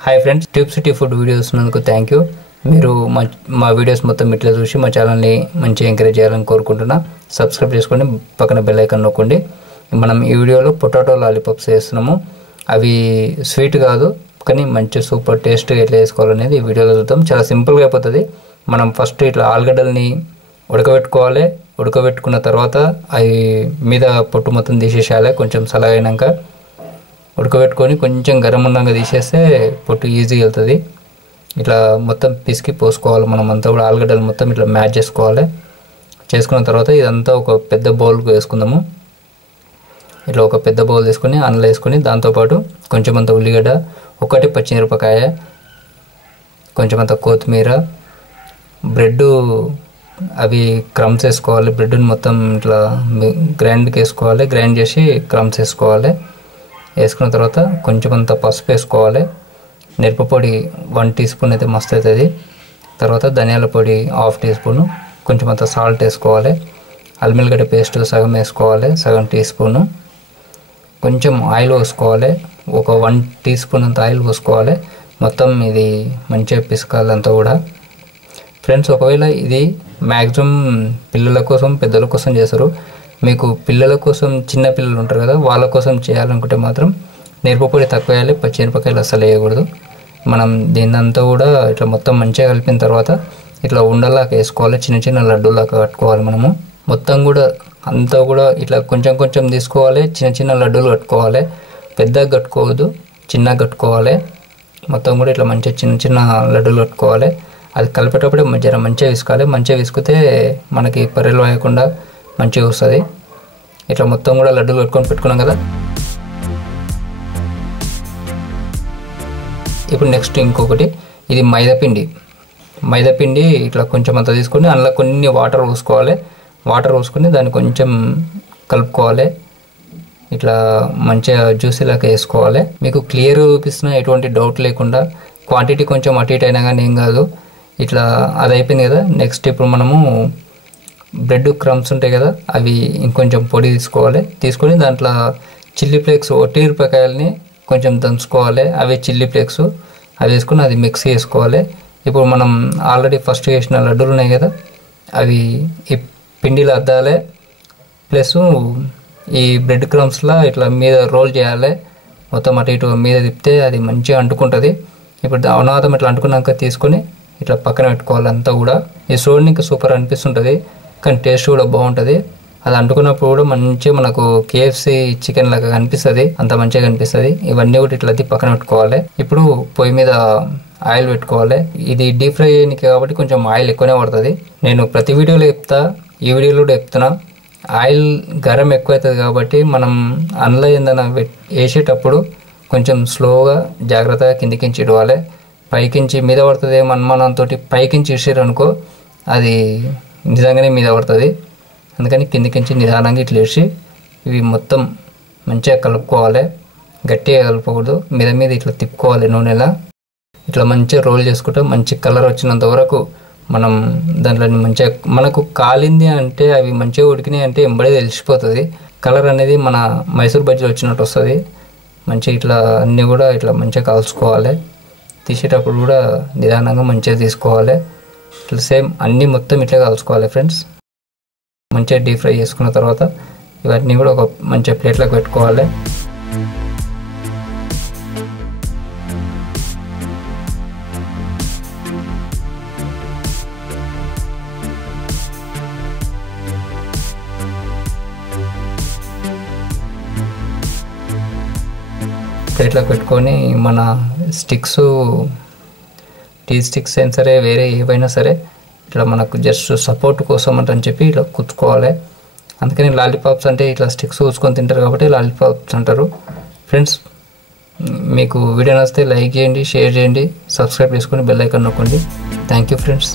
Hi friends, tubecity food videos నందుకు thank you. మీరు మా వీడియోస్ మొత్తం ఇట్లా చూసి మా ఛానల్ని మంచిగా ఎంకరేజ్ చేయాలని కోరుకుంటున్నా. సబ్స్క్రైబ్ చేసుకొని పక్కన బెల్ ఐకాన్ నొక్కండి. మనం ఈ వీడియోలో పొటాటో లాలీపాప్స్ చేస్తున్నాము. అవి స్వీట్ కాదు, కానీ మంచి సూపర్ టేస్ట్గా ఎట్లా చేసుకోవాలనేది ఈ వీడియోలో చూద్దాం. చాలా సింపుల్గా అయిపోతుంది. మనం ఫస్ట్ ఇట్లా ఆలుగడ్డల్ని ఉడకబెట్టుకోవాలి. ఉడకబెట్టుకున్న తర్వాత అవి మీద పొట్టు మొత్తం తీసేసేయాలి. కొంచెం సలగైనాక ఉడకబెట్టుకొని కొంచెం గరం ఉన్నాక తీసేస్తే పొట్టు ఈజీగా వెళ్తుంది. ఇట్లా మొత్తం పిసికి పోసుకోవాలి. మనం అంతా కూడా ఆలుగడ్డలు మొత్తం ఇట్లా మ్యాచ్ చేసుకోవాలి. చేసుకున్న తర్వాత ఇదంతా ఒక పెద్ద బౌల్కి వేసుకుందాము. ఇట్లా ఒక పెద్ద బౌల్ తీసుకొని అందులో వేసుకొని దాంతోపాటు కొంచెం అంత ఉల్లిగడ్డ, ఒకటి పచ్చిమిరపకాయ, కొంచెం అంత కొత్తిమీర, బ్రెడ్ అవి క్రమ్స్ వేసుకోవాలి. బ్రెడ్ని మొత్తం ఇట్లా గ్రైండ్కి వేసుకోవాలి. గ్రైండ్ చేసి క్రమ్స్ వేసుకోవాలి. వేసుకున్న తర్వాత కొంచెం అంత పసుపు వేసుకోవాలి. మిరపపొడి 1 టీ స్పూన్ అయితే మస్తు అవుతుంది. తర్వాత ధనియాల పొడి 1/2 టీ స్పూను, కొంచెం అంత సాల్ట్ వేసుకోవాలి. అల్లిమిరపకాయ పేస్ట్ సగం వేసుకోవాలి, సగం టీ స్పూను. కొంచెం ఆయిల్ పోసుకోవాలి, ఒక 1 టీ స్పూన్ అంత ఆయిల్ పోసుకోవాలి. మొత్తం ఇది మంచిగా పిసకాలంతా కూడా. ఫ్రెండ్స్, ఒకవేళ ఇది మ్యాక్సిమం పిల్లల కోసం పెద్దల కోసం చేస్తారు. మీకు పిల్లల కోసం, చిన్న పిల్లలు ఉంటారు కదా, వాళ్ళ కోసం చేయాలనుకుంటే మాత్రం మిరపపొడి తక్కువ వేయాలి, పచ్చిమిరపకాయలు అస్సలు వేయకూడదు. మనం దీన్నంతా కూడా ఇట్లా మొత్తం మంచిగా కలిపిన తర్వాత ఇట్లా ఉండలాగా వేసుకోవాలి. చిన్న చిన్న లడ్డూలాగా కట్టుకోవాలి. మనము మొత్తం కూడా అంతా కూడా ఇట్లా కొంచెం కొంచెం తీసుకోవాలి. చిన్న చిన్న లడ్డూలు కట్టుకోవాలి. పెద్దగా కట్టుకోవద్దు, చిన్నగా కట్టుకోవాలి. మొత్తం కూడా ఇట్లా మంచిగా చిన్న చిన్న లడ్డూలు కట్టుకోవాలి. అది కలిపేటప్పుడే మంచిగా విసుకోవాలి. మంచిగా విసుకుతే మనకి పర్రెలు వేయకుండా మంచిగా వస్తుంది. ఇట్లా మొత్తం కూడా లడ్డూలు పెట్టుకున్నాం కదా. ఇప్పుడు నెక్స్ట్ ఇంకొకటి, ఇది మైదాపిండి ఇట్లా కొంచెం అంత తీసుకొని అందులో కొన్ని వాటర్ పోసుకోవాలి. వాటర్ పోసుకొని దాన్ని కొంచెం కలుపుకోవాలి. ఇట్లా మంచిగా జ్యూసీలాగా వేసుకోవాలి. మీకు క్లియర్ చూపిస్తున్న ఎటువంటి డౌట్ లేకుండా. క్వాంటిటీ కొంచెం అటు ఇటు అయినా కానీ ఏం కాదు. ఇట్లా అది అయిపోయింది కదా. నెక్స్ట్ ఇప్పుడు మనము బ్రెడ్ క్రమ్స్ ఉంటాయి కదా, అవి ఇంకొంచెం పొడి తీసుకోవాలి. తీసుకొని దాంట్లో చిల్లీ ఫ్లేక్స్, ఒట్టి మిరపకాయలని కొంచెం దంచుకోవాలి. అవి చిల్లీ ఫ్లేక్స్ అవి వేసుకొని అది మిక్స్ చేసుకోవాలి. ఇప్పుడు మనం ఆల్రెడీ ఫస్ట్ చేసిన లడ్డూలు ఉన్నాయి కదా, అవి ఈ పిండిలో అద్దాలి. ప్లస్ ఈ బ్రెడ్ క్రమ్స్లో ఇట్లా మీద రోల్ చేయాలి. మొత్తం అటు ఇటు మీద తిప్పితే అది మంచిగా అంటుకుంటుంది. ఇప్పుడు అవనాదం ఇట్లా అంటుకున్నాక తీసుకొని ఇట్లా పక్కన పెట్టుకోవాలి. అంతా కూడా ఈ చూడడానికి సూపర్ అనిపిస్తుంటుంది, కానీ టేస్ట్ కూడా బాగుంటుంది. అది అంటుకున్నప్పుడు కూడా మంచిగా మనకు KFC చికెన్ లాగా కనిపిస్తుంది, అంత మంచిగా కనిపిస్తుంది. ఇవన్నీ కూడా ఇట్లా పక్కన పెట్టుకోవాలి. ఇప్పుడు పొయ్యి మీద ఆయిల్ పెట్టుకోవాలి. ఇది డీప్ ఫ్రై చేయడానికి కాబట్టి కొంచెం ఆయిల్ ఎక్కువనే పడుతుంది. నేను ప్రతి వీడియోలో చెప్తా, ఈ వీడియోలో కూడా చెప్తున్నా. ఆయిల్ గరం ఎక్కువ అవుతుంది కాబట్టి మనం అందులో ఏదైనా వేసేటప్పుడు కొంచెం స్లోగా జాగ్రత్తగా కిందికించి ఇడవాలి. పైకించి మీద పడుతుంది అనుమానంతో పైకించి ఇచ్చారనుకో అది నిజంగానే మీద పడుతుంది. అందుకని కిందికించి నిదానంగా ఇట్లా వేసి ఇవి మొత్తం మంచిగా కలుపుకోవాలి. గట్టిగా కలుపుకూడదు, మీద ఇట్లా తిప్పుకోవాలి. నూనెలా ఇట్లా మంచిగా రోల్ చేసుకుంటూ మంచి కలర్ వచ్చినంత వరకు మనం దాంట్లో మంచిగా, మనకు కాలింది అంటే అవి మంచిగా ఉడికినాయి అంటే ఎంబడే తెలిసిపోతుంది. కలర్ అనేది మన మైసూర్ బజ్జీలు వచ్చినట్టు వస్తుంది. మంచిగా ఇట్లా అన్నీ కూడా ఇట్లా మంచిగా కాల్చుకోవాలి. తీసేటప్పుడు కూడా నిదానంగా మంచిగా తీసుకోవాలి. ఇట్లా సేమ్ అన్నీ మొత్తం ఇట్లా కలుసుకోవాలి. ఫ్రెండ్స్, మంచిగా డీప్ ఫ్రై చేసుకున్న తర్వాత ఇవన్నీ కూడా ఒక మంచిగా ప్లేట్లోకి పెట్టుకోవాలి. ప్లేట్లోకి పెట్టుకొని మన స్టిక్స్, టీ స్టిక్స్ అయినా సరే, వేరే ఏవైనా సరే ఇట్లా మనకు జస్ట్ సపోర్ట్ కోసం అని చెప్పి ఇట్లా కుచ్చుకోవాలి. అందుకని లాలీపాప్స్ అంటే ఇట్లా స్టిక్స్ కూర్చుకొని తింటారు కాబట్టి లాలీపాప్స్ అంటారు. ఫ్రెండ్స్, మీకు వీడియో నచ్చితే లైక్ చేయండి, షేర్ చేయండి, సబ్స్క్రైబ్ చేసుకొని బెల్ ఐకాన్ నొక్కండి. Thank you friends.